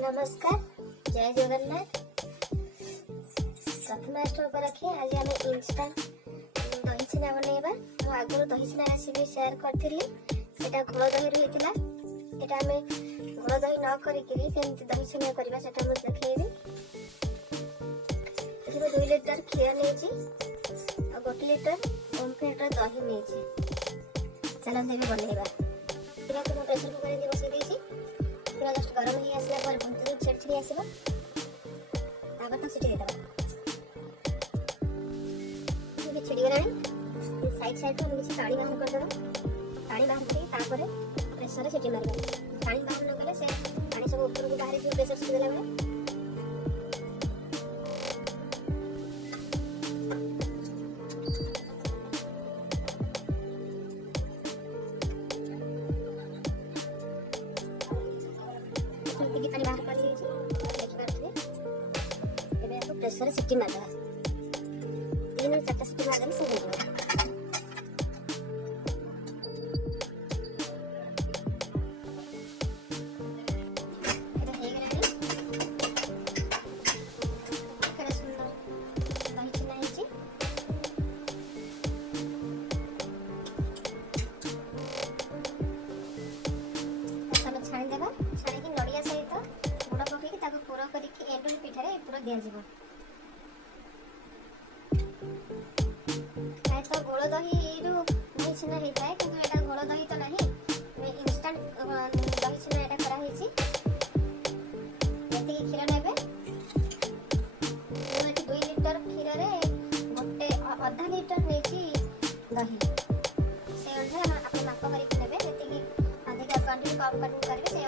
नमस्कार जय जगन्नाथ। प्रथमाष्टमी रखे आज आम इनस्टांट दही छेना बनैबा। मु आगु दही छेना रेसिपी शेयर करथिली, सेटा घोल दही होइतिला। एटा आम घोल दही न करिकरी केमति दही छेना करबा सेटा मु देखैबी। एथिबे 2 लिटर क्षीर नेछि और 1 लिटर ओमफेड दही नेछि। चलो देबे बनैबा। पूरा को प्रेशर कुकर रे बसै देछि। पूरा जस्ट गरम ही आसला पर भंती छेड़छेड़ी आसीबा। तापर तो सिटी देबा। ये छिड़ी गलानी साइड साइड में किसी पानी बाहर कर देबा। पानी बाहर करी तापर प्रेशर रे सिटी मारबा। पानी बाहर न करे से पानी सब ऊपर को बाहर जो प्रेशर सिटी देला बेले पानी बाहर कर लीजिए। प्रेशर सिटी मार देगा। 3-4 सिटी मार देने से हो जाएगा। तो घोल दही दही छेना होता है कि एटा घोल दही तो नहीं इंस्टांट दही छेना एटा करा होईची। एति क्षीर नेबे 2 लिटर क्षीर रे गोटे आधा लिटर नेची दही से अनुसार आपण माप करी नेबे। एति अधिक क्वांटिटी कम करबे से